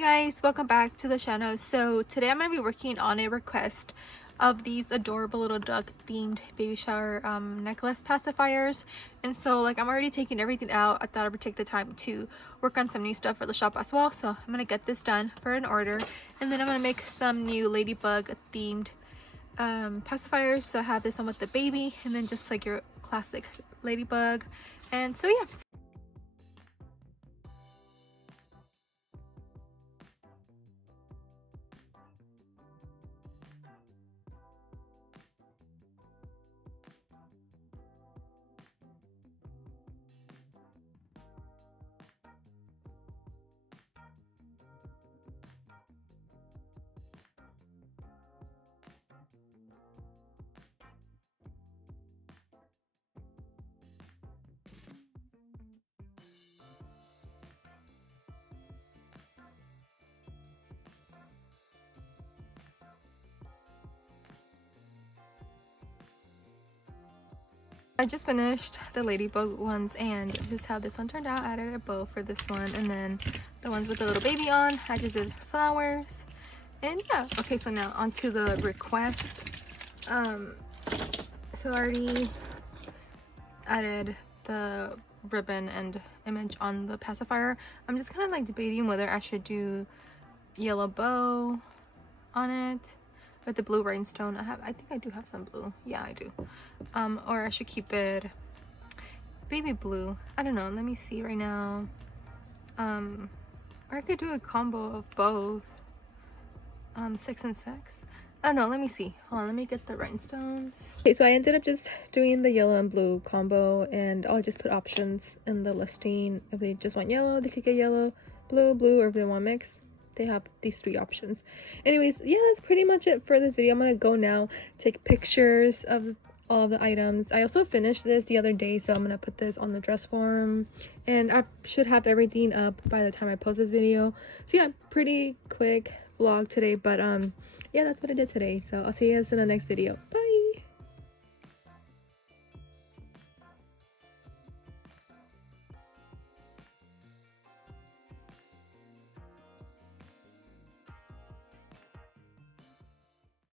Hey guys, welcome back to the channel. So today I'm going to be working on a request of these adorable little duck themed baby shower necklace pacifiers. And so I'm already taking everything out. I thought I would take the time to work on some new stuff for the shop as well. So I'm going to get this done for an order, and then I'm going to make some new ladybug themed pacifiers. So I have this one with the baby, and then just like your classic ladybug. And so yeah. I just finished the ladybug ones, and this is how this one turned out. I added a bow for this one, and then the ones with the little baby on, I just did flowers. And yeah, okay, so now onto the request. So I already added the ribbon and image on the pacifier. I'm just kind of like debating whether I should do yellow bow on it with the blue rhinestone. I think I do have some blue. Yeah, I do. Or I should keep it baby blue. I don't know. Let me see right now. Or I could do a combo of both. 6 and 6. I don't know. Let me see. Hold on. Let me get the rhinestones. Okay, so I ended up just doing the yellow and blue combo, and I'll just put options in the listing. If they just want yellow, they could get yellow, blue, or if they want mix, they have these 3 options. Anyways, yeah, that's pretty much it for this video. I'm gonna go now take pictures of all of the items. I also finished this the other day, so I'm gonna put this on the dress form, and I should have everything up by the time I post this video. So yeah, pretty quick vlog today, but yeah, that's what I did today. So I'll see you guys in the next video. Bye.